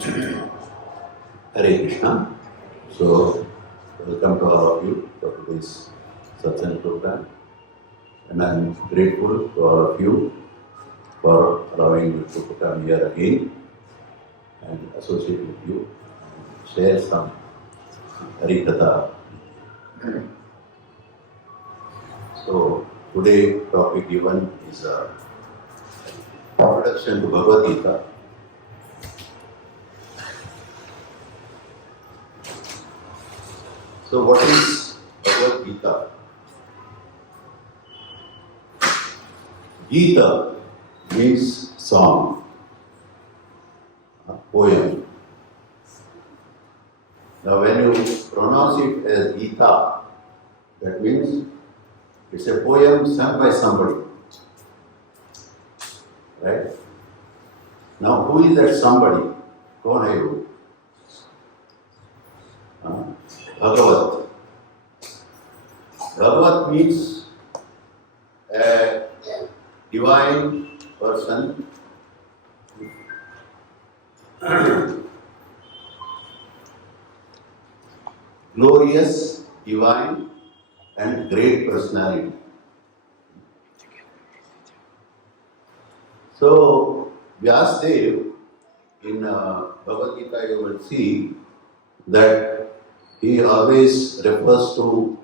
Hare Krishna. So, welcome to all of you for today's satsang program. And I am grateful to all of you for allowing me to come here again and associate with you and share some Harikatha. So, today topic given is a introduction to Bhagavad Gita. So, what is Bhagavad Gita? Gita means song, a poem. Now, when you pronounce it as Gita, that means it's a poem sung by somebody. Right? Now, who is that somebody? Kaun hai wo? Bhagavad. Bhagavad means a divine person glorious, divine and great personality. So, Vyasadeva in Bhagavad Gita you will see that he always refers to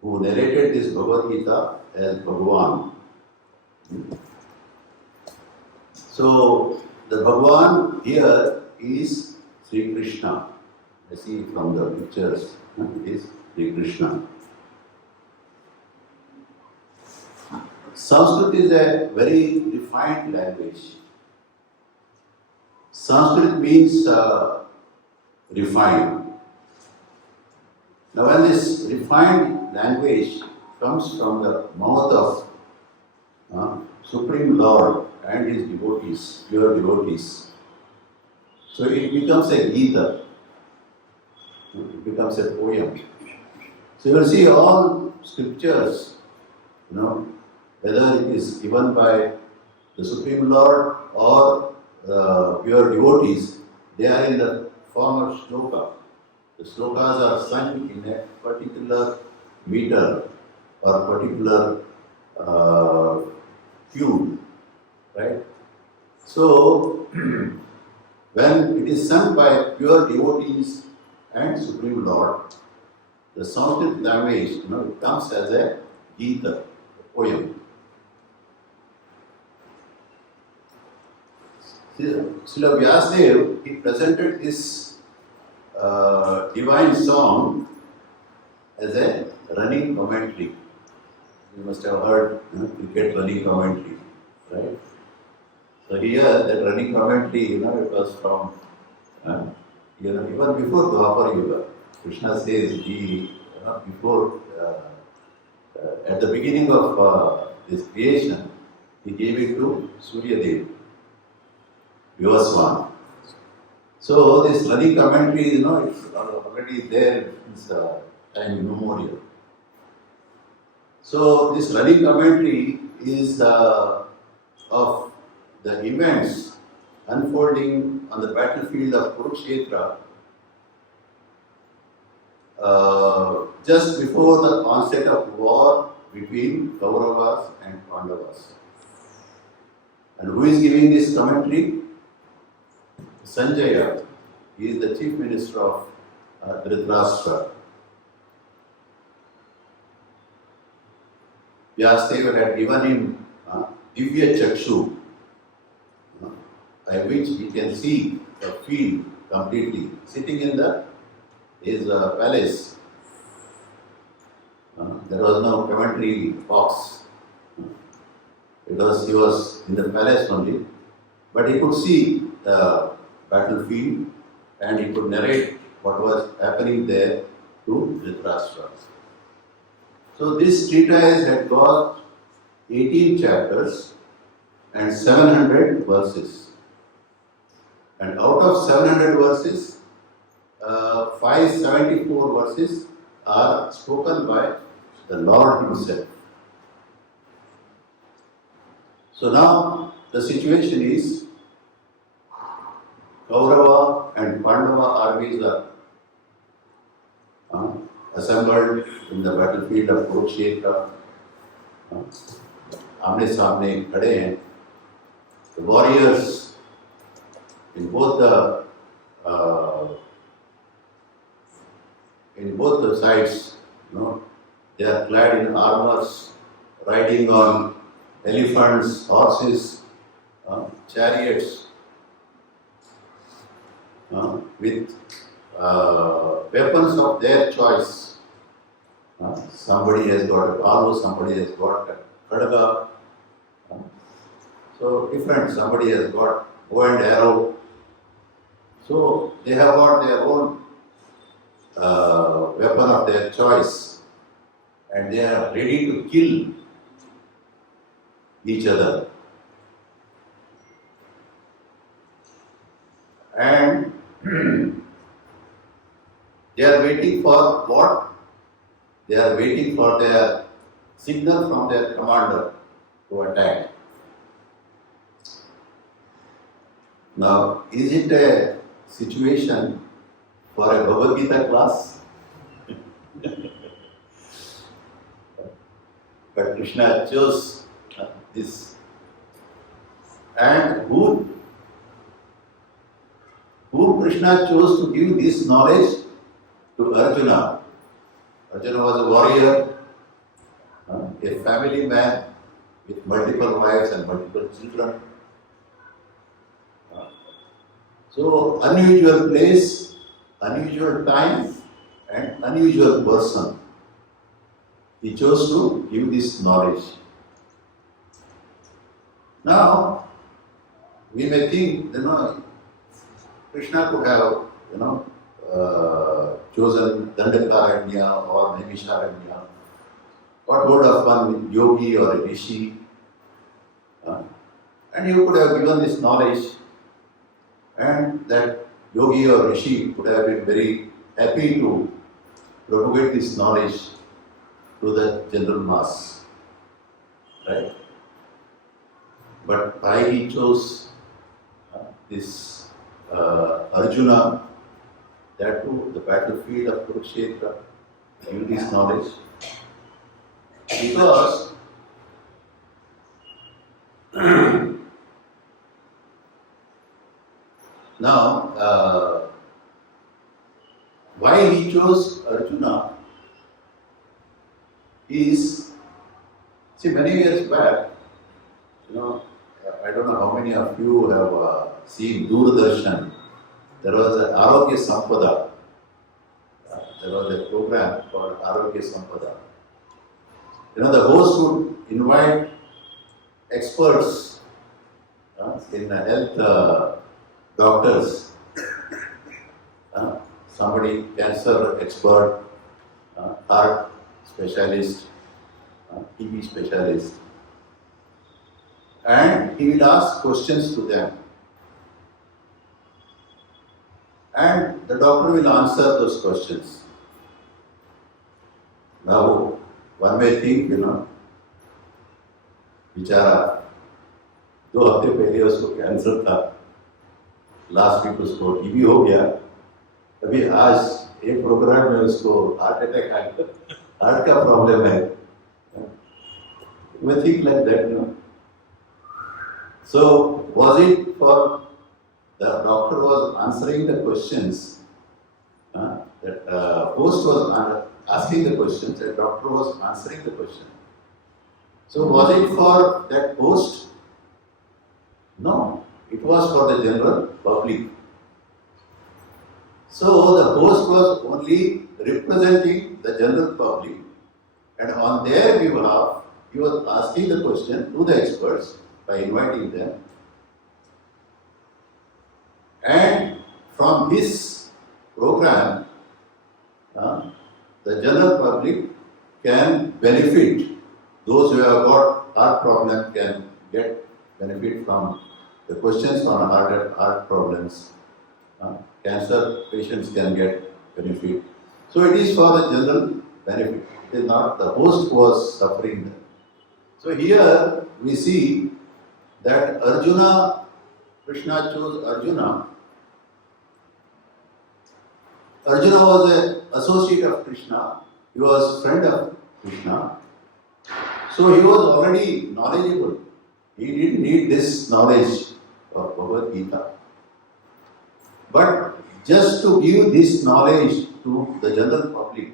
who narrated this Bhagavad Gita as Bhagavan. So, the Bhagavan here is Sri Krishna. I see from the pictures, it is Sri Krishna. Sanskrit is a very refined language. Sanskrit means refined. Now, when this refined language comes from the mouth of Supreme Lord and his devotees, pure devotees, so it becomes a Gita, it becomes a poem. So you will see all scriptures, whether it is given by the Supreme Lord or pure devotees, they are in the form of shloka. The slokas are sung in a particular meter or particular tune, right? So, when it is sung by pure devotees and Supreme Lord, the Sanskrit language, it comes as a Gita, a poem. Srila Vyasadeva, he presented this divine song as a running commentary. You must have heard cricket running commentary, right? So here, that running commentary, it was from, even before Dwapar Yuga. Krishna says before, at the beginning of this creation, he gave it to Surya Dev, Vivaswan. So this running commentary, it's already there since time immemorial. So this running commentary is of the events unfolding on the battlefield of Kurukshetra just before the onset of war between Kauravas and Pandavas. And who is giving this commentary? Sanjaya. He is the chief minister of Dhritarashtra. Vyasadeva had given him Divya Chakshu, by which he can see the field completely, sitting in his palace. There was no commentary box. He was in the palace only, but he could see the battlefield and he could narrate what was happening there to Dhritarashtra. So this treatise had got 18 chapters and 700 verses. And out of 700 verses, 574 verses are spoken by the Lord himself. So now the situation is Kaurava and Pandava armies are assembled in the battlefield of Kurukshetra. आमने सामने खड़े हैं. The warriors in both the sides, they are clad in armors, riding on elephants, horses, chariots, with weapons of their choice. Somebody has got a balu, somebody has got a khadga. So different, somebody has got bow and arrow. So they have got their own weapon of their choice, and they are ready to kill each other. And they are waiting for what? They are waiting for their signal from their commander to attack. Now, is it a situation for a Bhagavad Gita class? But Krishna chose this. And who Krishna chose to give this knowledge? To Arjuna. Arjuna was a warrior, a family man with multiple wives and multiple children. So unusual place, unusual time, and unusual person. He chose to give this knowledge. Now, we may think, Krishna could have, chosen Dandakaranya or Naimisharanya. What would have one yogi or a rishi? And he could have given this knowledge, and that yogi or rishi would have been very happy to propagate this knowledge to the general mass. Right? But why he chose this Arjuna, that too, the battlefield of Kurukshetra, give this knowledge? Because now, why he chose Arjuna is, see, many years back, I don't know how many of you have seen Doordarshan. There was an Arogya Sampada. There was a program called Arogya Sampada. The host would invite experts in health, doctors, somebody cancer expert, heart specialist, TB specialist, and he will ask questions to them. And the doctor will answer those questions. Now, one may think, बेचारा 2 हफ्ते पहले उसको cancer था, last week उसको TB हो गया, अभी आज एक प्रोग्राम में उसको हार्ट अटैक आ गया, हार्ट का प्रॉब्लम है. We think like that, So, was it for the doctor was answering the questions, that host was asking the questions, and doctor was answering the question. So, was it for that host? No, it was for the general public. So, the host was only representing the general public, and on their behalf, he was asking the question to the experts by inviting them. And from this program, the general public can benefit. Those who have got heart problem can get benefit from the questions on heart problems. Cancer patients can get benefit. So it is for the general benefit. It is not the host who was suffering. So here we see that Arjuna, Krishna chose Arjuna Arjuna was an associate of Krishna, he was friend of Krishna, so he was already knowledgeable. He didn't need this knowledge of Bhagavad Gita. But just to give this knowledge to the general public,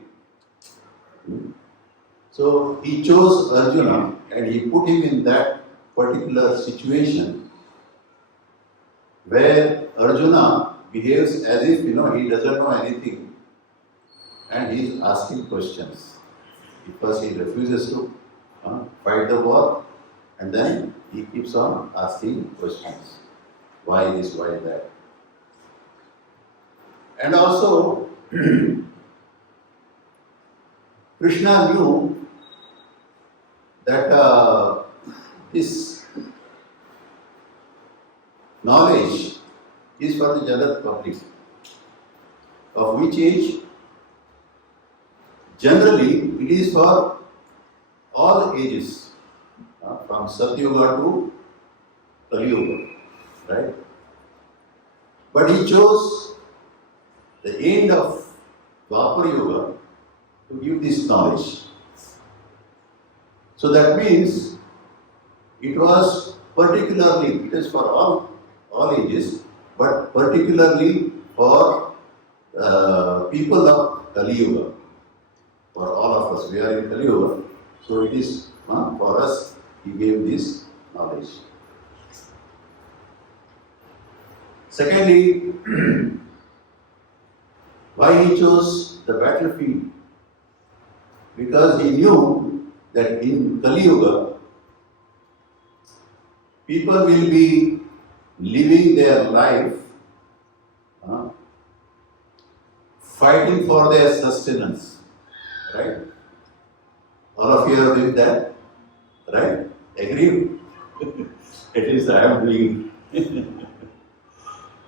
so he chose Arjuna and he put him in that particular situation where Arjuna behaves as if he doesn't know anything and he is asking questions. Because he refuses to fight the war and then he keeps on asking questions. Why this, why that? And also, Krishna knew that this knowledge is for the general public. Of which age? Generally, it is for all ages, from Satyuga to Kali Yuga, right? But he chose the end of Dwapar Yuga to give this knowledge. So that means it was particularly, it is for all ages, but particularly for people of Kali Yuga. For all of us, we are in Kali Yuga, so it is for us, he gave this knowledge. Secondly, why he chose the battlefield? Because he knew that in Kali Yuga, people will be living their life fighting for their sustenance. Right? All of you are doing that, right? Agree? At least I am doing.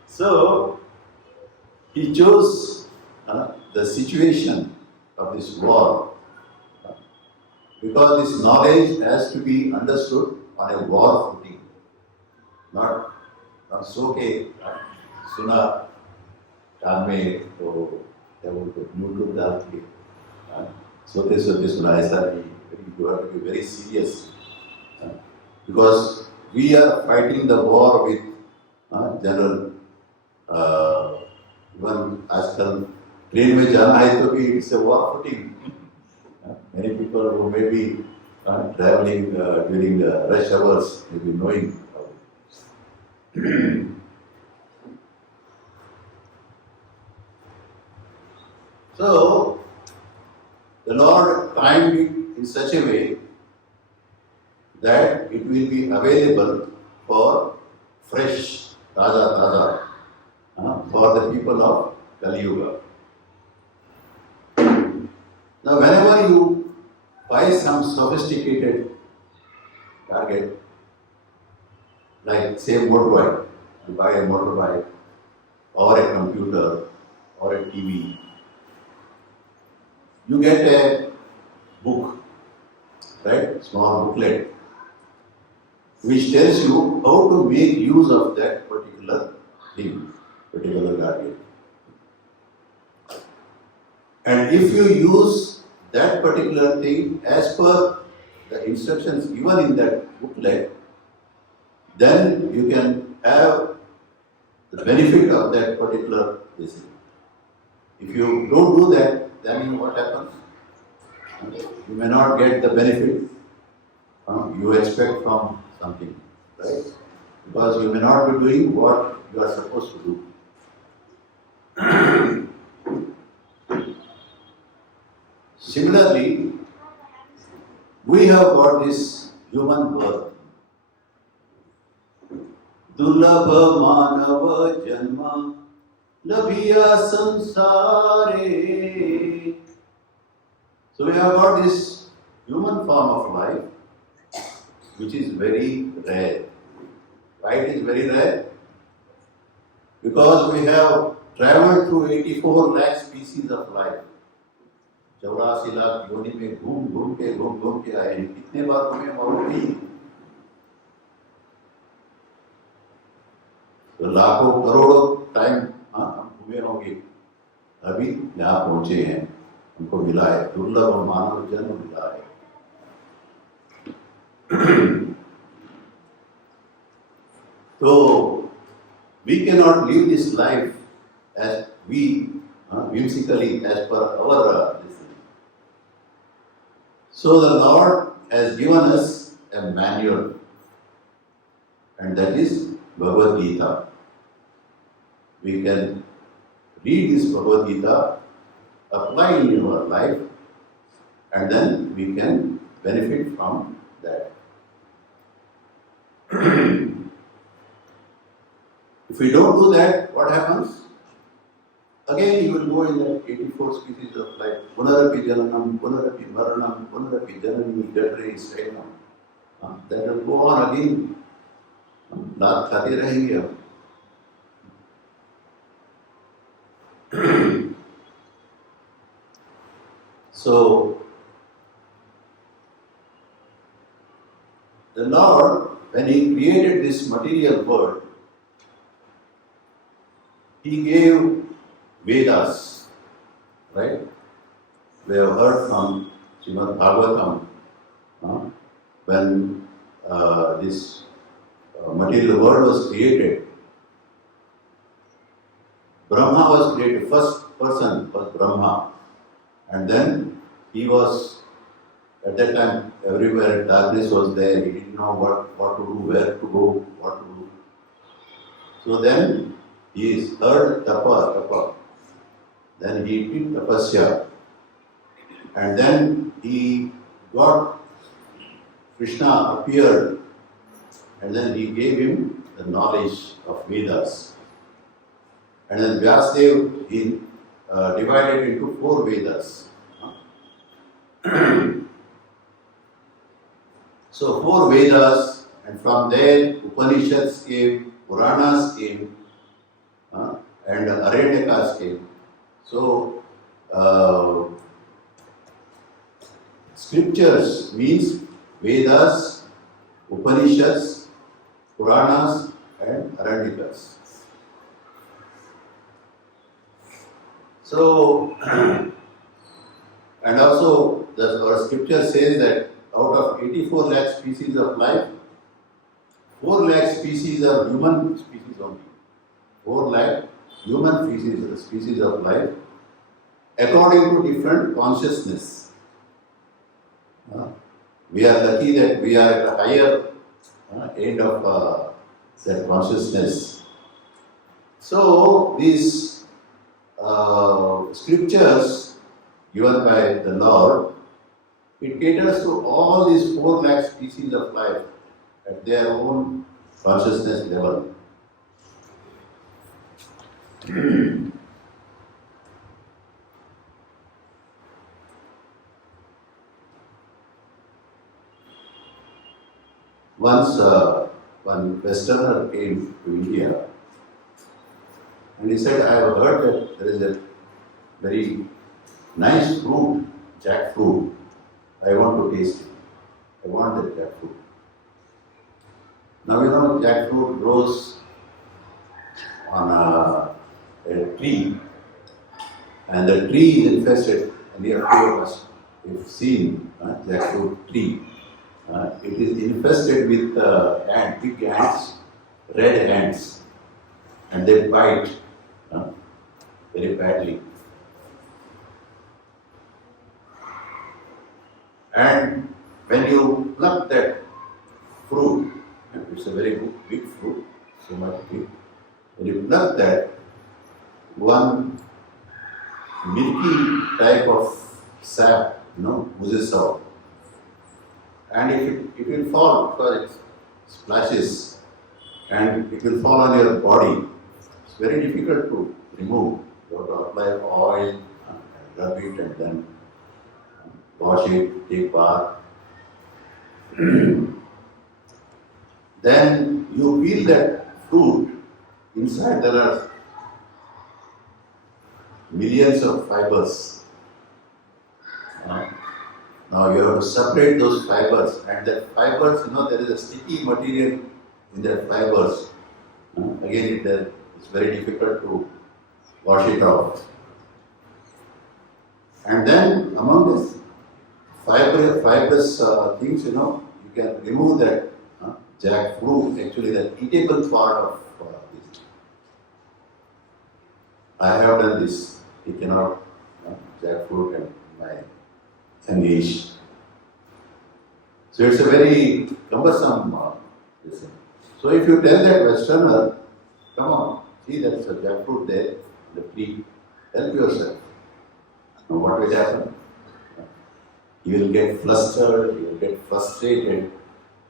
So, he chose the situation of this war because this knowledge has to be understood on a war footing, not soke suna कान में तो क्या बोलते Bluetooth डाल के सोते सोते सुना ऐसा नहीं. You have to be very serious because we are fighting the war with general even आजकल ट्रेन में जाना है तो भी it's a war footing. Many people who may be traveling during the rush hours may be knowing. So, the Lord timed it in such a way that it will be available for fresh, taza, for the people of Kali Yuga. Now, whenever you buy some sophisticated target, like say motorbike, you buy a motorbike or a computer or a TV, you get a book, right? Small booklet, which tells you how to make use of that particular thing, particular gadget. And if you use that particular thing as per the instructions given in that booklet, then you can have the benefit of that particular thing. If you don't do that, then what happens? You may not get the benefit you expect from something, right? Because you may not be doing what you are supposed to do. Similarly, we have got this human birth. Durlabha manava janma labhiya samsare. So we have got this human form of life, which is very rare. Why it is very rare? Because we have traveled through 84 lakh species of life. 84 lakh योनि में घूम के आए हैं. कितने बार हमें मालूम नहीं. तो लाखों करोड़ों टाइम हम घूमे होंगे. अभी यहाँ पहुँचे हैं, हमको मिला है, दुर्लभ मानव जन्म मिला है। So we cannot live this life as we whimsically as per our this thing. So the Lord has given us a manual, and that is Bhagavad Gita. We can read this Bhagavad Gita, apply in your life, and then we can benefit from that. If we don't do that, what happens? Again, you will go in the 84 species of life. Punarapi jananam, punarapi maranam, punarapi janani, jatri, stayam. That will go on again. लात खाते रहेंगे हम. So, the Lord, when He created this material world, He gave Vedas, right? We have heard from Srimad Bhagavatam, when this material world was created. Brahma was created, first person was Brahma, and then he was, at that time, everywhere darkness was there, he didn't know what to do, where to go, what to do. So then, he heard tapa. Then he did tapasya. And then he got, Krishna appeared. And then he gave him the knowledge of Vedas. And then Vyasadeva, he divided into 4 Vedas. So 4 Vedas, and from there Upanishads came, Puranas came, and Aranyakas came. So, scriptures means Vedas, Upanishads, Puranas, and Aranyakas. So, and also our scripture says that out of 84 lakh species of life, 4 lakh species are human species only. 4 lakh human species of life, according to different consciousness. We are lucky that we are at a higher end of that consciousness. So these scriptures given by the Lord, it caters to all these 4 lakh species of life at their own consciousness level. Once one Westerner came to India and he said, I have heard that there is a very nice fruit, jackfruit. I want to taste it. I want that jackfruit. Now you know jackfruit grows on a tree, and the tree is infested, and you have seen jackfruit tree. It is infested with big ants, red ants, and they bite very badly. And when you pluck that fruit, it's a very big fruit, so much big. When you pluck that, one milky type of sap, oozes out. And it will fall because it splashes, and it will fall on your body. It's very difficult to remove. You have to apply oil, and rub it, and then wash it, take bath. Then you peel that fruit. Inside there are millions of fibers. Now you have to separate those fibers, and that fibers, there is a sticky material in that fibers. Again, it's very difficult to wash it off. And then among this fibrous things, you can remove that jackfruit, actually the eatable part of this. I have done this. You cannot jackfruit and my anish. So it's a very cumbersome thing. So if you tell that Westerner, come on, see there's a jackfruit there, the tree, help yourself. Now what will happen? You will get flustered, you will get frustrated.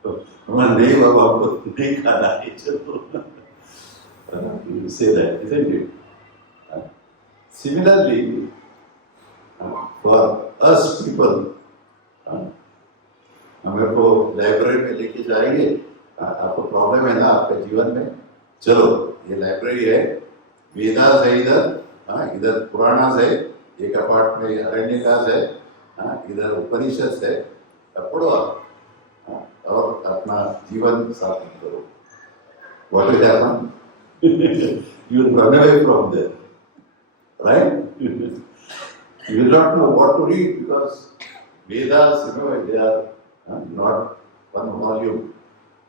So, नहीं बाबा आपको नहीं खाना है चलो. You say that, isn't it? Similarly, for us people, हमें को library में लेके जाएंगे. आपको प्रॉब्लम है ना आपके जीवन में, चलो ये लाइब्रेरी है, वेदास है इधर पुराणास है, एक अपार्ट में अरण्यकास है, इधर उपनिषद है, पढ़ो और अपना जीवन सार्थक करो. What will happen? You will run away from there, right? You will not know what to read because Vedas, they are not one volume,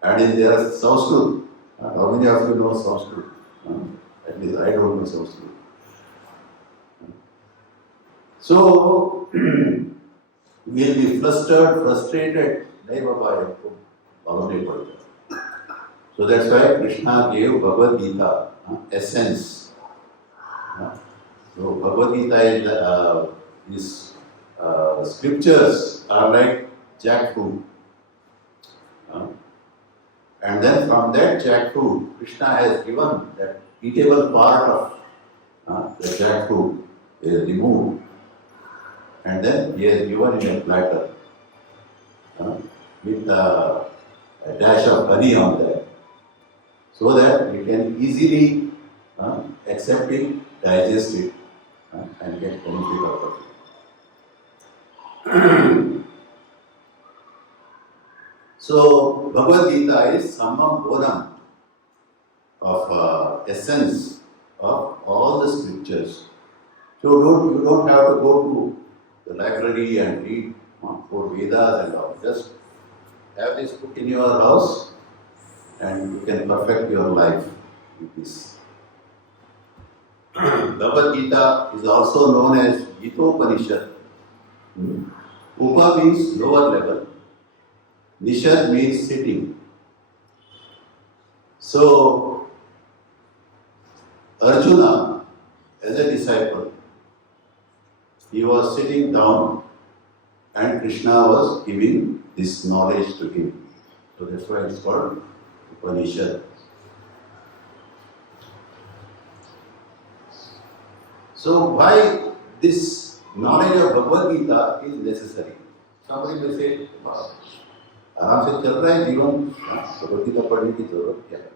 and in their Sanskrit. How many of you know Sanskrit? At least I don't know Sanskrit. So we will be flustered, frustrated. नहीं बाबा आपको मालूम नहीं पड़ता. So that's why Krishna gave Bhagavad Gita essence. So Bhagavad Gita is scriptures are like jackfruit. And then from that jackfruit, Krishna has given that eatable part of the jackfruit is removed. And then he has given in a platter with a dash of honey on that, so that you can easily accept it, digest it, and get benefit out of it. So Bhagavad Gita is summum bonum of essence of all the scriptures. So you don't have to go to the library and read for Vedas and all. Just have this book in your house and you can perfect your life with this. Bhagavad Gita is also known as Gita-Upanishad. Upa means lower level. Nishad means sitting. So, Arjuna, as a disciple, he was sitting down and Krishna was giving this knowledge to him. So that's why it's called Upanishad. So why this knowledge of Bhagavad Gita is necessary? Somebody may say, आराम से चल रहा है जीवन, भगवद गीता पढ़ने की जरूरत क्या है?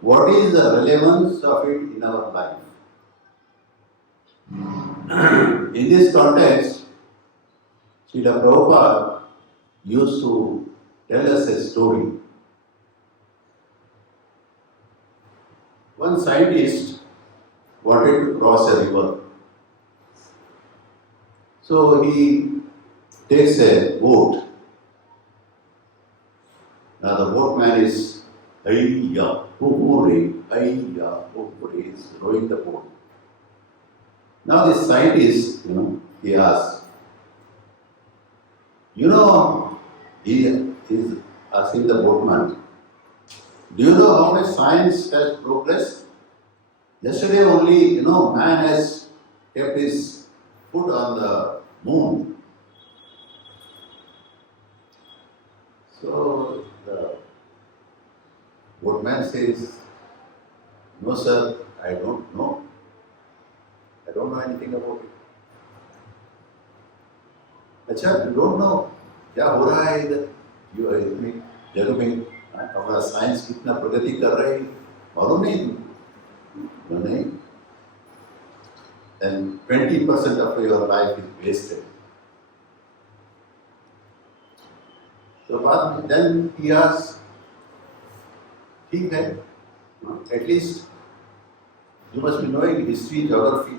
What is the relevance of it in our life? In this context, Srila Prabhupada used to tell us a story. One scientist wanted to cross a river. So he takes a boat. Now the boatman is Hayya, is rowing the boat. Now this scientist, he asks, he is asking the boatman, do you know how much science has progressed? Yesterday only, man has kept his foot on the moon. So the boatman says, no sir, I don't know. I don't know anything about it. अच्छा, you don't know क्या हो रहा है इधर जगह में, हमारा science कितना प्रगति कर रहा है मालूम नहीं? Then 20% of your life is wasted. So then he asks, ठीक है, at least you must be knowing history, geography.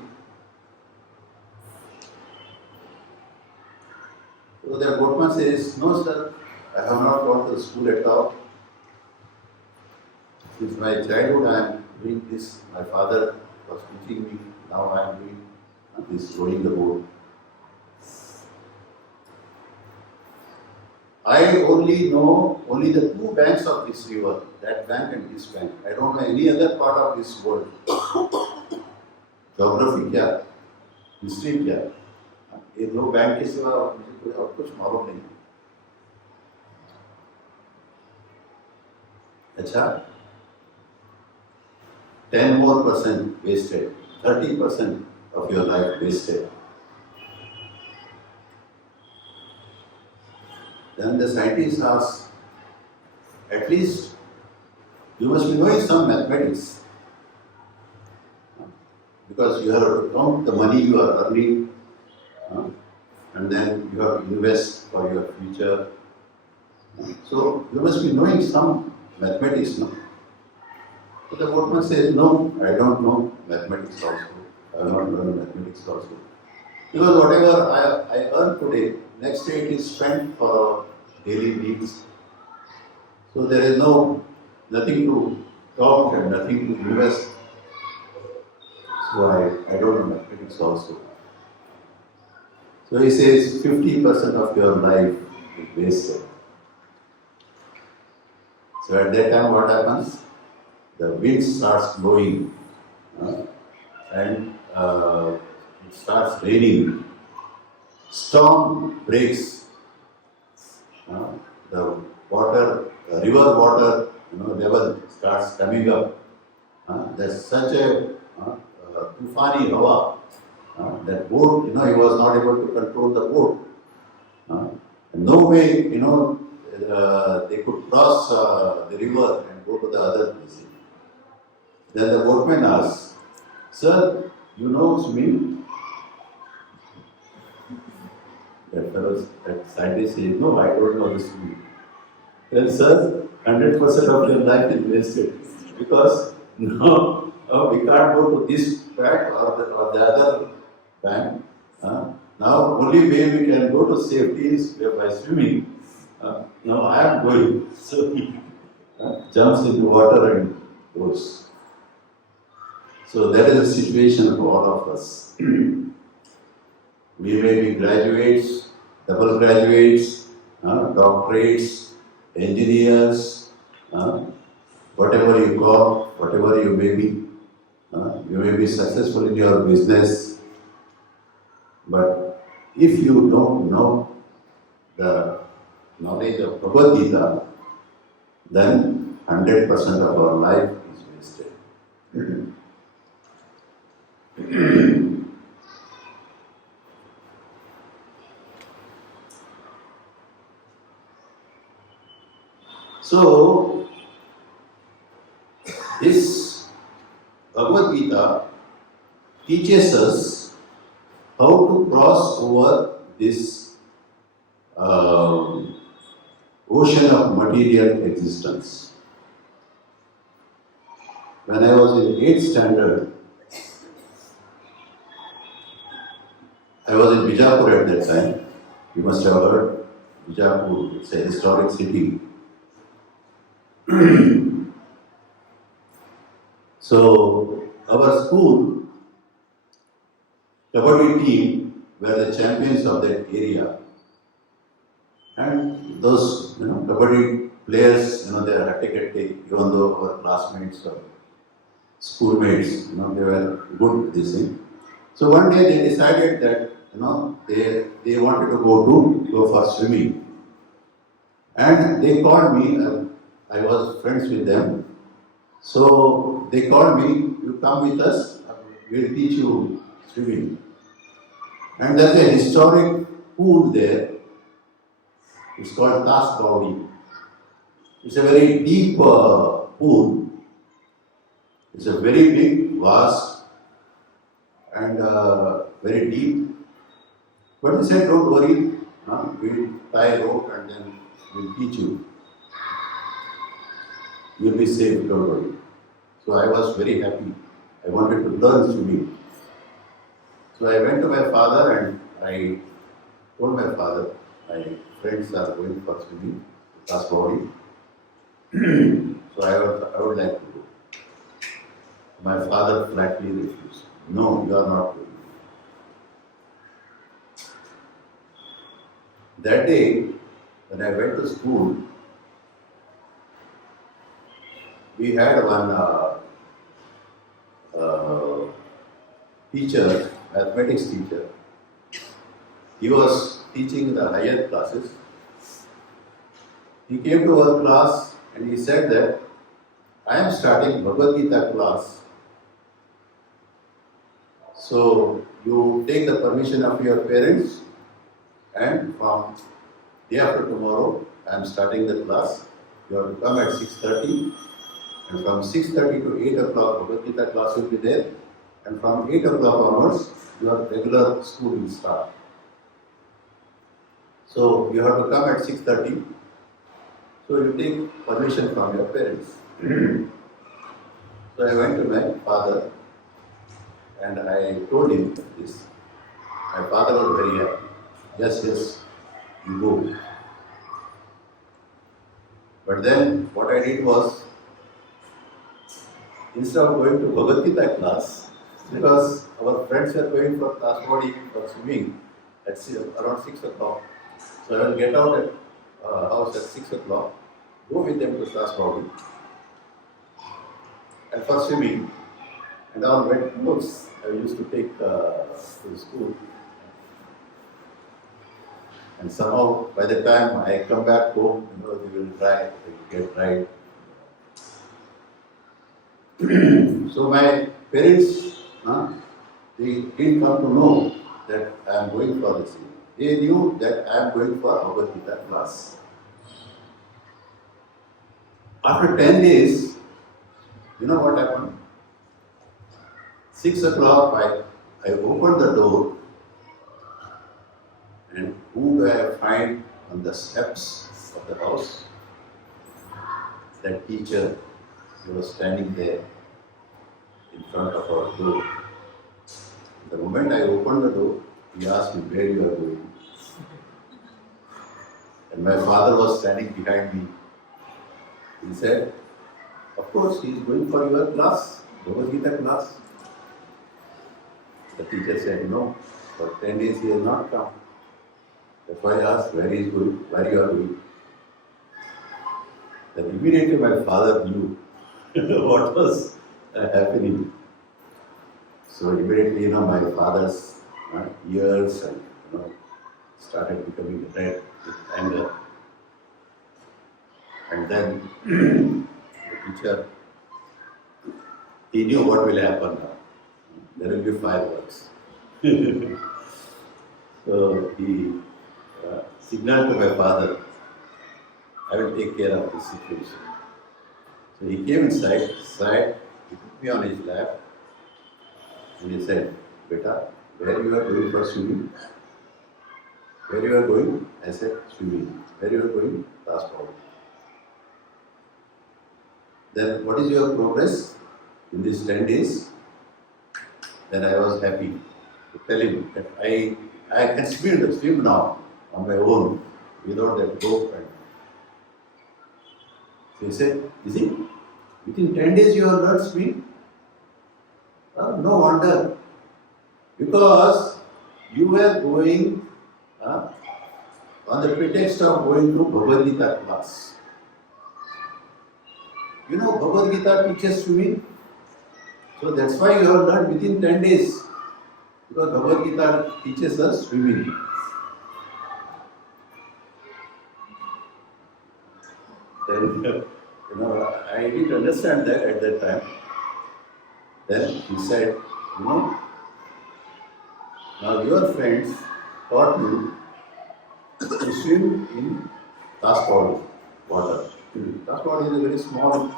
So the boatman says, no sir, I have not gone to the school at all. Since my childhood I am doing this. My father was teaching me, now I am doing this, rowing the boat. I only know only the two banks of this river, that bank and this bank. I don't know any other part of this world. Geography क्या, history क्या, ये दो bank के सिवा मुझे कोई और कुछ मालूम नहीं. अच्छा, 10% more wasted, 30% of your life wasted. Then the scientists ask, at least you must be knowing some mathematics. Because you have to count the money you are earning, and then you have to invest for your future. So you must be knowing some mathematics, no? But the boatman says, no, I don't know mathematics also. I have not learned mathematics also. Because whatever I earn today, next day it is spent for daily needs. So there is nothing to count and nothing to invest. So I don't know mathematics also. So he says 50% of your life is wasted. So at that time what happens? The wind starts blowing and it starts raining. Storm breaks. The river water level starts coming up. There's such a tufani hawa. That boat, he was not able to control the boat. No way, they could cross the river and go to the other place. Then the boatman asks, sir, you know swimming? That scientist says, no, I don't know the swimming. Then, sir, 100% of your life is wasted. Because, no, we can't go to this bank or the other bank. Now, only way we can go to safety is by swimming. Now, I am going. So, he jumps into water and goes. So, that is the situation for all of us. We may be graduates, double graduates, doctorates, engineers, whatever you call, whatever you may be. You may be successful in your business, but if you don't know the knowledge of Bhagavad Gita, then 100% of our life is wasted. So, this Bhagavad Gita teaches us how to cross over this ocean of material existence. When I was in 8th standard, I was in Bijapur at that time. You must have heard Bijapur, it's a historic city. So, our school Kabaddi team were the champions of that area. And those, Kabaddi players, they are hatti-katti, even though our classmates or schoolmates, they were good at this thing. So one day they decided that, they wanted to go for swimming. And they called me, I was friends with them. So they called me, you come with us, we'll teach you swimming. And there's a historic pool there. It's called Tas Gaudi. It's a very deep pool. It's a very big, vast, and very deep. But they said, don't worry, we'll tie a rope and then we'll teach you. You'll be safe, don't worry. So I was very happy. I wanted to learn swimming. So I went to my father and I told my father, my friends are going for swimming, class body. So I would like to go. My father flatly refused. No, you are not going. That day, when I went to school, we had one teacher, mathematics teacher. He was teaching the higher classes. He came to our class and he said that I am starting Bhagavad Gita class. So you take the permission of your parents, and from day after tomorrow I am starting the class. You have to come at 6:30, and from 6:30 to 8 o'clock Bhagavad Gita class will be there, and from 8 o'clock onwards your regular school will start. So you have to come at 6:30. So you take permission from your parents. So I went to my father and I told him this. My father was very happy. Yes, you go. But then what I did was, instead of going to Bhagavad Gita class, because our friends are going for class body for swimming at around 6 o'clock. So I will get out at house at 6 o'clock, go with them to class body, and for swimming, and all wet clothes I used to take to the school. And somehow, by the time I come back home, they will dry, they will get dried. So my parents, they didn't come to know that I am going for this. They knew that I am going for Bhagavad Gita class. After 10 days, you know what happened? 6 o'clock, I opened the door, and who do I find on the steps of the house? That teacher, he was standing there in front of our door. The moment I opened the door, he asked me, where you are going? And my father was standing behind me. He said, of course, he is going for your class, Bhagavad Gita class. The teacher said, no, for 10 days he has not come. That's why I asked, where he is going, where you are going. Then immediately my father knew what was happening. So immediately, my father's ears and started becoming red with anger. And then the teacher, he knew what will happen now. There will be fireworks. So he signaled to my father, I will take care of this situation. So he came inside, he took me on his lap, and he said, Beta, where you are going for swimming? Where you are going? I said, swimming. Where you are going? Class body. Then what is your progress in these 10 days? Then I was happy to tell him that I can swim now on my own without that rope. So he said, is it? Within 10 days you are not swim? No wonder. Because you were going on the pretext of going to Bhagavad Gita class. Bhagavad Gita teaches swimming. So that's why you have learned within 10 days. Because Bhagavad Gita teaches us swimming. Then, I didn't understand that at that time. Then he said, now your friends taught you to swim in Taspawdi water. Taspawdi is a very small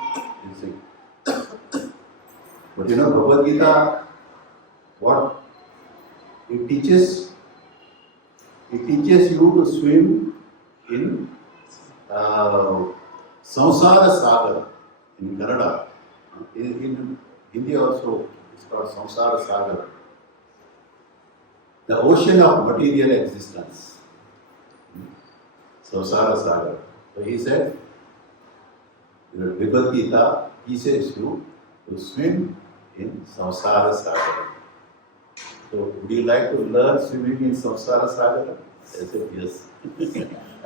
thing. But Bhagavad Gita, what it teaches you to swim in Samsara Sagar in Kannada. In Hindi also it's called Samsara Sagar. The ocean of material existence. Samsara Sagar. So he said, Bhagavad Gita teaches you to swim in Samsara Sagar. So would you like to learn swimming in Samsara Sagar? I said yes.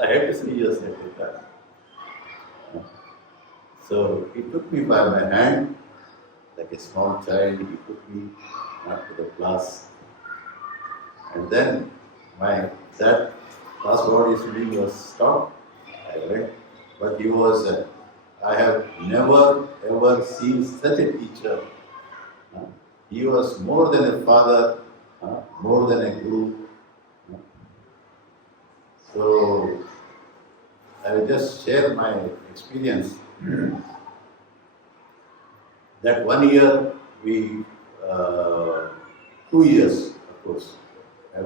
I had to say yes at the time. So he took me by my hand, like a small child, he took me to the class. And then that class body swimming was stopped. I went, but he was, I have never ever seen such a teacher. He was more than a father, more than a guru. So I will just share my experience. That 1 year, 2 years, of course, I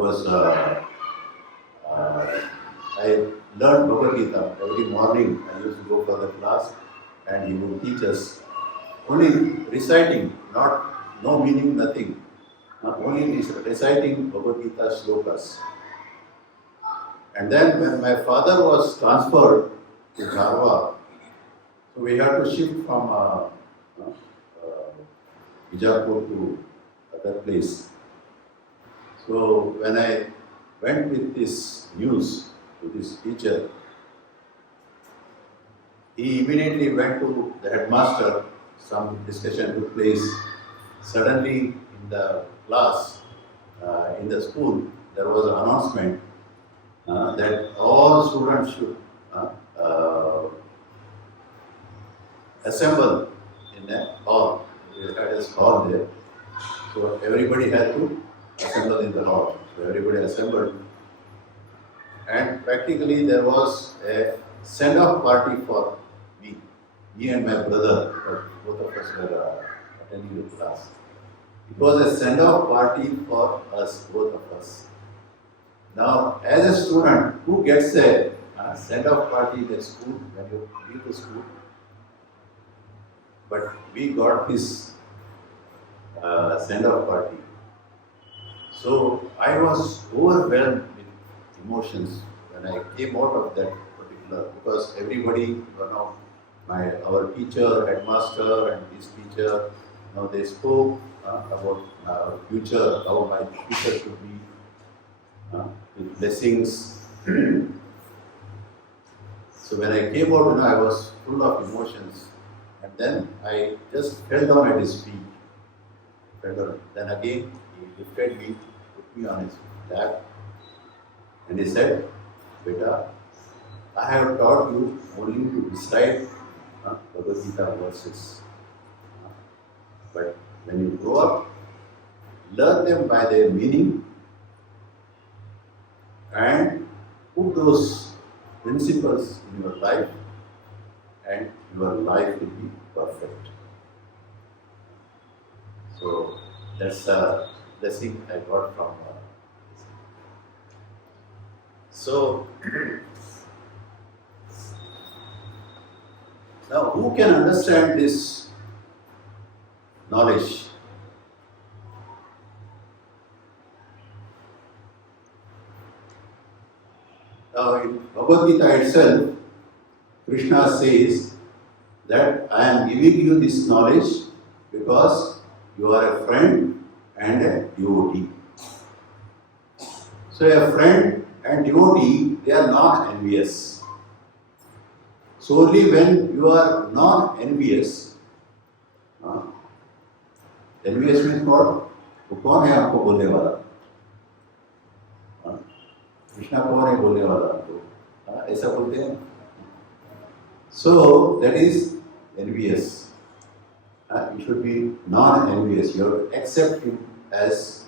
learned Bhagavad Gita. Every morning I used to go for the class and he would teach us only reciting, no meaning, nothing. Only reciting Bhagavad Gita slokas. And then when my father was transferred to Jharwa, so we had to shift from Bijapur to other place. So when I went with this news to this teacher, he immediately went to the headmaster. Some discussion took place. Suddenly in the class, in the school, there was an announcement that all students should assemble in a hall. We had a hall there. So everybody had to assemble in the hall. So everybody assembled. And practically there was a send-off party for me and my brother, because both of us were attending the class. It was a send-off party for us, both of us. Now, as a student, who gets a send-off party in the school when you leave the school? But we got this send-off party. So I was overwhelmed with emotions when I came out of that particular, because everybody, our teacher, headmaster, and his teacher, they spoke about our future, how my future should be, with blessings. So when I came out, I was full of emotions. And then I just fell down at his feet. Then again, he lifted me, put me on his lap, and he said, "Beta, I have taught you only to recite Bhagavad Gita verses. But when you grow up, learn them by their meaning and put those principles in your life, and your life will be perfect." So that's a blessing I got from this. So now who can understand this knowledge? Now in Bhagavad Gita itself, Krishna says that I am giving you this knowledge because you are a friend and a devotee. So a friend and devotee, they are non-envious. So only when you are non-envious, envious means what? वो कौन है आपको बोलने वाला? कृष्णा कौन है बोलने वाला आपको? ऐसा बोलते हैं? So that is envious. You should be non-envious. You have to accept him as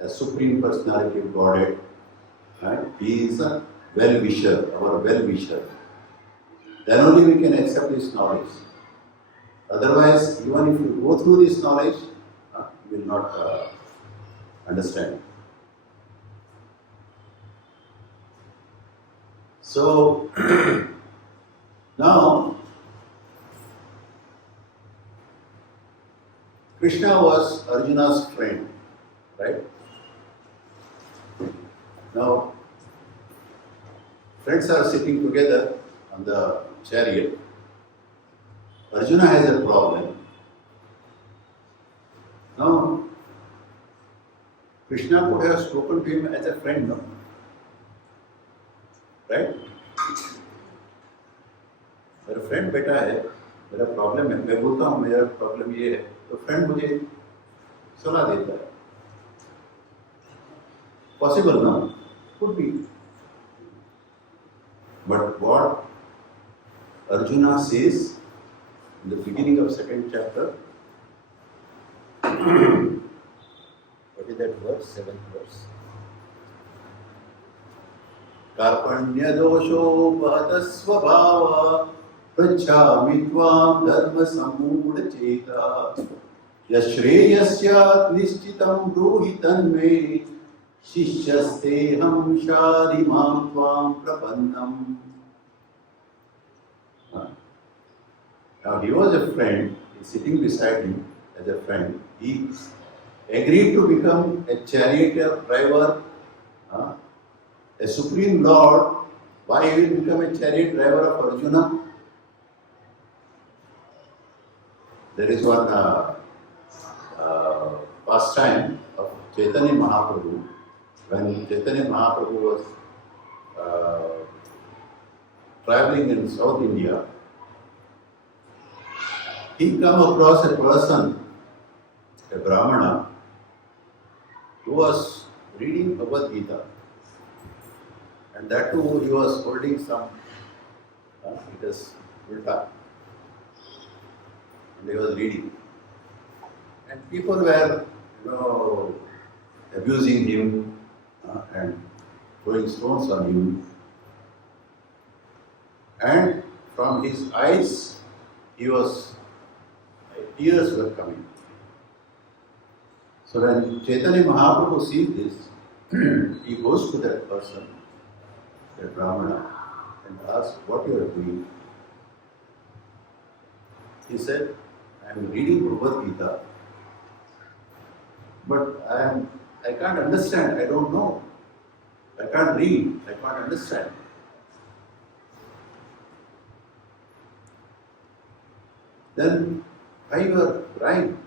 a supreme personality of Godhead. Right? He is a well-wisher, our well-wisher. Then only we can accept his knowledge. Otherwise, even if you go through this knowledge, you will not understand. So, now, Krishna was Arjuna's friend, right? Now, friends are sitting together on the chariot. Arjuna has a problem. Now, Krishna could have spoken to him as a friend, no? Right? मेरा friend बेटा है, मेरा problem है, मैं बोलता हूँ मेरा problem ये है, तो फ्रेंड मुझे सलाह देता है. Possible now? Could be. But what Arjuna says in the beginning of second chapter, what is that verse? Seventh verse. कार्पण्य दोषोपहत स्वभाव पृच्छामि त्वां धर्म सम्मूढ़ चेता यश्रेयस्यात् निश्चितं ब्रूहि तन्मे शिष्यस्तेऽहं शाधिमां त्वां प्रपन्नम्. Now he was a friend, he's sitting beside him as a friend. He agreed to become a charioteer driver, a supreme lord. Why he will become a chariot driver of Arjuna? There is one pastime of Chaitanya Mahaprabhu. When Chaitanya Mahaprabhu was traveling in South India, he come across a person, a Brahmana, who was reading Bhagavad Gita. And that too, he was holding some, it is ulta. And he was reading. And people were, abusing him and throwing stones on him. And from his eyes, tears were coming. So when Chaitanya Mahaprabhu sees this, he goes to that person, that Brahmana, and asks, what you are doing? He said, I am reading Bhagavad Gita, but I can't understand, I don't know. I can't read, I can't understand. Then why you are crying?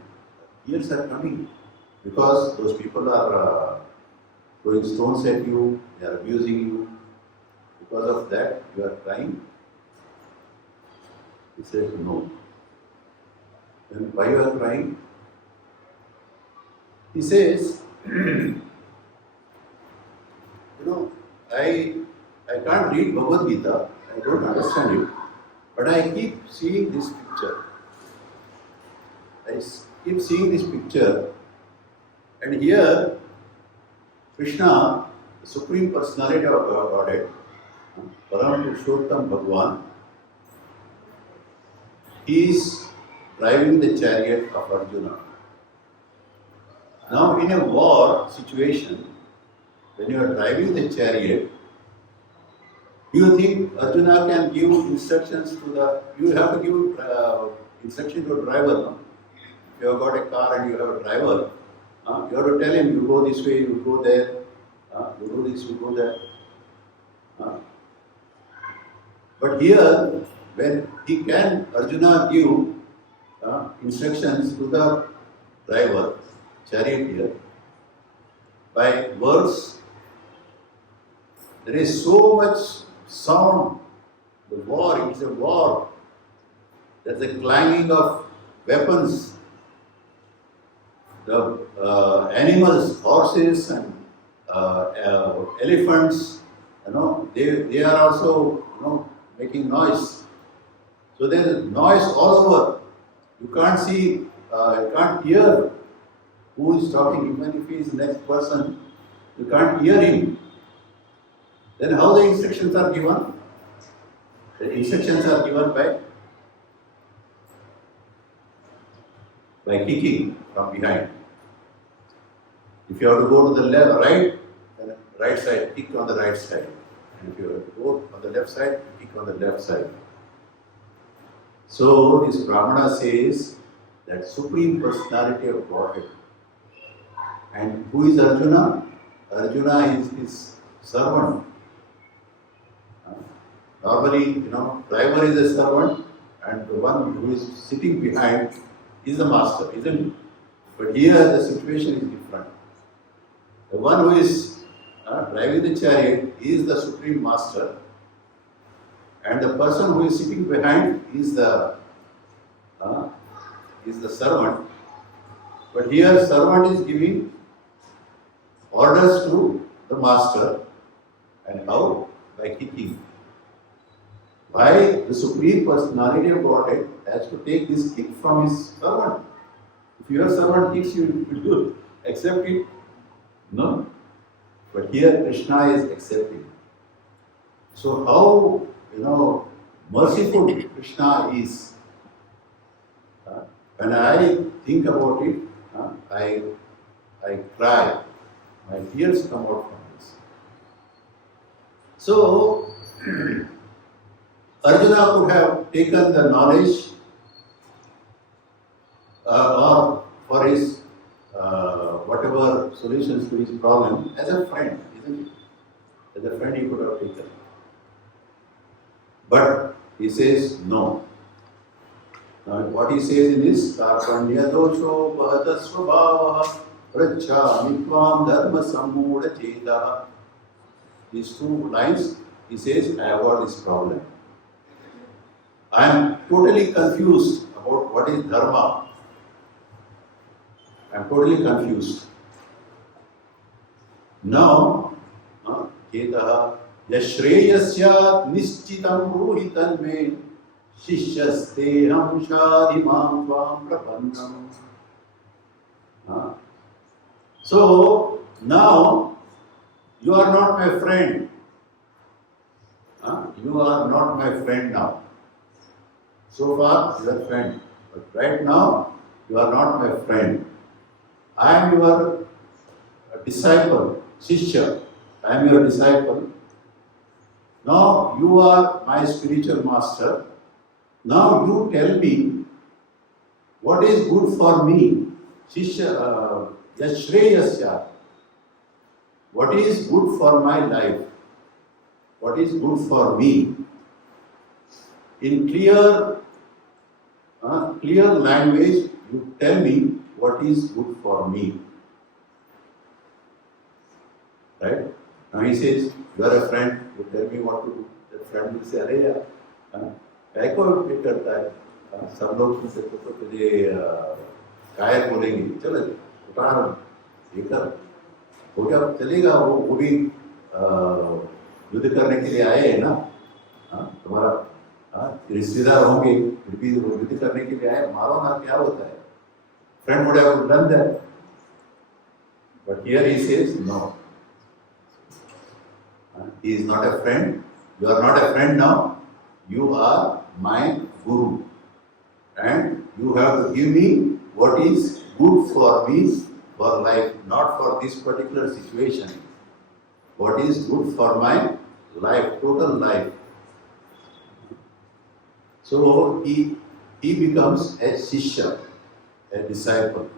Tears are coming. Because those people are throwing stones at you, they are abusing you. Because of that, you are crying? He says, no. Then why you are crying? He says, I can't read Bhagavad Gita, I don't understand it, but I keep seeing this picture. I keep seeing this picture, and here Krishna, the Supreme Personality of Godhead, Param Purushottam Bhagavan, he is driving the chariot of Arjuna. Now in a war situation, when you are driving the chariot, do you think Arjuna can give instructions to you have to give instruction to a driver, no? If you have got a car and you have a driver, you have to tell him, you go this way, you go there, you do this, you go there. But here, when Arjuna give instructions to the driver, charioteer, by words, there is so much sound. The war, it's a war. There's a clanging of weapons. The animals, horses and elephants, they are also, making noise. So there is noise all over. You can't see, you can't hear who is talking. Even if he is the next person, you can't hear him. Then how the instructions are given? The instructions are given by kicking from behind. If you have to go to the left, right, then right side, kick on the right side. And if you have to go on the left side, kick on the left side. So this Brahmana says that Supreme Personality of Godhead. And who is Arjuna? Arjuna is his servant. Normally, driver is a servant and the one who is sitting behind is the master, isn't it? But here the situation is different. The one who is driving the chariot is the supreme master, and the person who is sitting behind is the servant. But here servant is giving orders to the master, and how? By kicking. Why the Supreme Personality of Godhead has to take this kick from his servant? If your servant kicks you, you will accept it? No. But here Krishna is accepting. So how, merciful Krishna is. When I think about it, I cry. My tears come out from this. So, Arjuna could have taken the knowledge or for his whatever solutions to his problem as a friend, isn't it? As a friend he could have taken. But he says no. Now what he says in this, Karpanya dosho bhata svabhavaha prachami tvam dharma sammuda chetaha. These two lines, he says, I have got this problem. I am totally confused about what is dharma. I am totally confused. Now, chetaha yashreyasya nishchitam ruhitan me shishyasteham shadimam tvam prapannam. So, now, you are not my friend. You are not my friend now. So far, you are friend. But right now, you are not my friend. I am your disciple, Shishya. I am your disciple. Now you are my spiritual master. Now you tell me what is good for me. Shishya, Yashreyasya. What is good for my life? What is good for me? In clear language, you tell me what is good for me. Right? Now he says, you are a friend, you tell me what to do. The friend will say, अरे यार, काय को ये करता है? सब लोग तुझे तो तुझे कायर बोलेंगे, चलो उतार ये कर, हो गया चलेगा वो भी युद्ध करने के लिए आए हैं ना, तुम्हारा रिश्तेदार होंगे, फिर भी युद्ध करने के लिए आए, मारो ना क्या होता है? Friend would have done that. But here he says, no. He is not a friend. You are not a friend now. You are my guru. And you have to give me what is good for me for life, not for this particular situation. What is good for my life, total life. So he becomes a shishya, a disciple.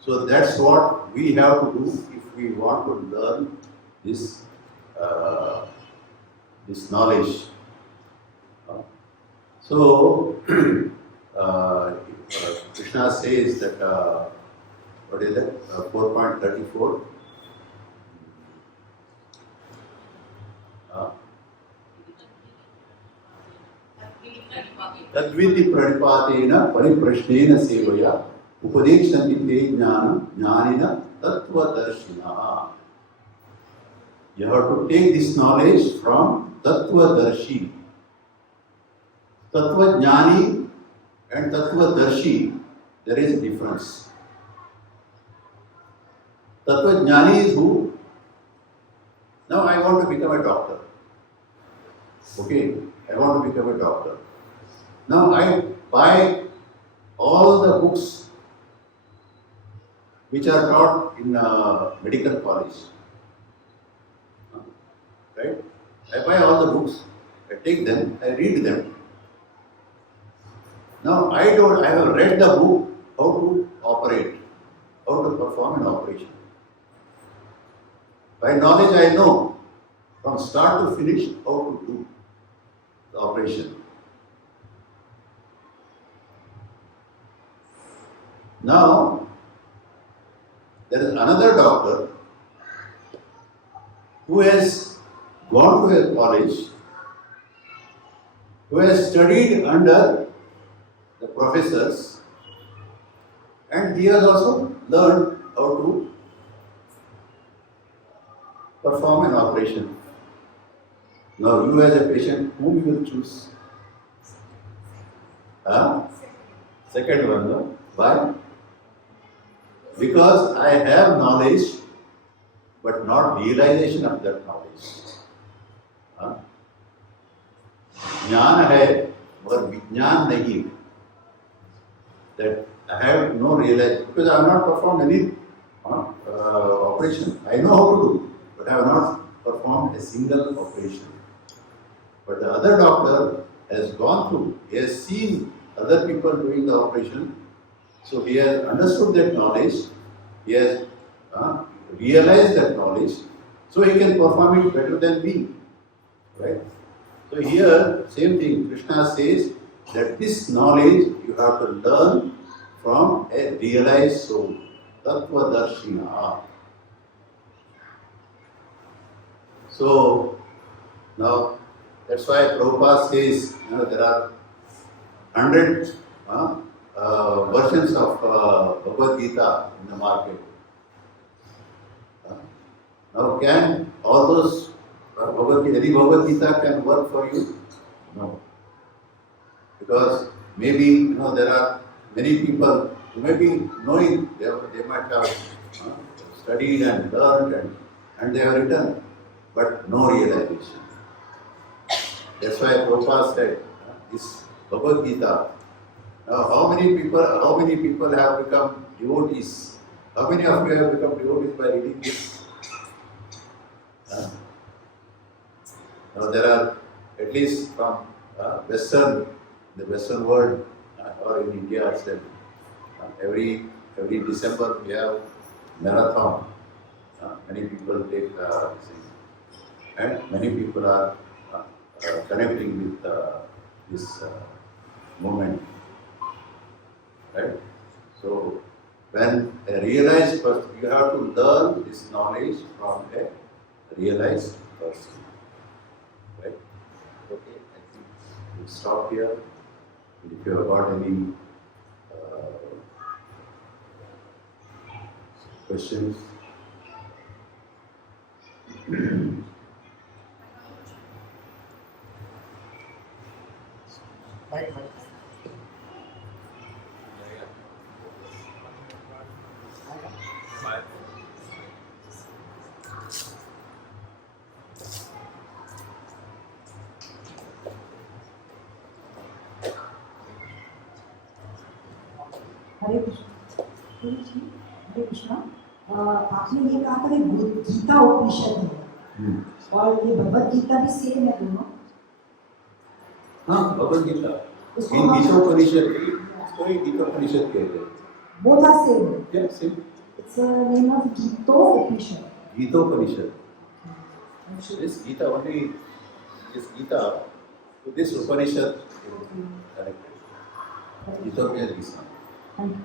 So that's what we have to do if we want to learn this knowledge. So Krishna says that what is that? 4.34. तद्विति प्रणिपातेन परिप्रश्नेन सेवया उपदेक्षन्ति ते ज्ञानं ज्ञानिनः तत्त्वदर्शिनः. You have to take this knowledge from Tattvadarshi. Tattvajnani and Tattvadarshi, there is a difference. Tattvajnani is who? Now I want to become a doctor. Okay, I want to become a doctor. Now I buy all the books which are taught in medical college. Right? I buy all the books, I take them, I read them. Now I have read the book how to operate, how to perform an operation. By knowledge I know from start to finish how to do. the operation. Now, there is another doctor who has gone to a college, who has studied under the professors, and he has also learned how to perform an operation. Now, you as a patient, whom you will choose? Second one, no? Why? Because I have knowledge, but not realization of that knowledge. ज्ञान है मगर विज्ञान नहीं. That I have no realization because I have not performed any operation. I know how to do, but I have not performed a single operation. But the other doctor has gone through, he has seen other people doing the operation, so he has understood that knowledge, he has realized that knowledge, so he can perform it better than me. Right? So here, same thing, Krishna says that this knowledge you have to learn from a realized soul, Tattvadarshina. So, now, that's why Prabhupada says, there are 100 versions of Bhagavad Gita in the market. Now, can all those any Bhagavad Gita can work for you? No. Because maybe there are many people who may be knowing, they might have studied and learned and they have written, but no realization. That's why Prabhupada said, this Bhagavad Gita. Now, how many people have become devotees? How many of you have become devotees by reading this? Now, there are, at least from the Western world or in India itself, every December we have marathon. Many people take and many people are connecting with this movement. Right? So, when a realized person, you have to learn this knowledge from a realized person. Right? Okay, I think we'll stop here. If you have got any questions. हरे कृष्ण. हरे कृष्णा. आपने ये कहा था कि गीता उपनिषद है और ये भगवद गीता भी same है दोनों. हाँ, भगवद गीता इन गीतोपनिषद इसको ही गीतोपनिषद कहते हैं. Both are same. Yeah, same. It's a name of Gita. Gitopanishad. This Gita only, this Gita to this Upanishad connected. Gitopanishad is not. Thank you.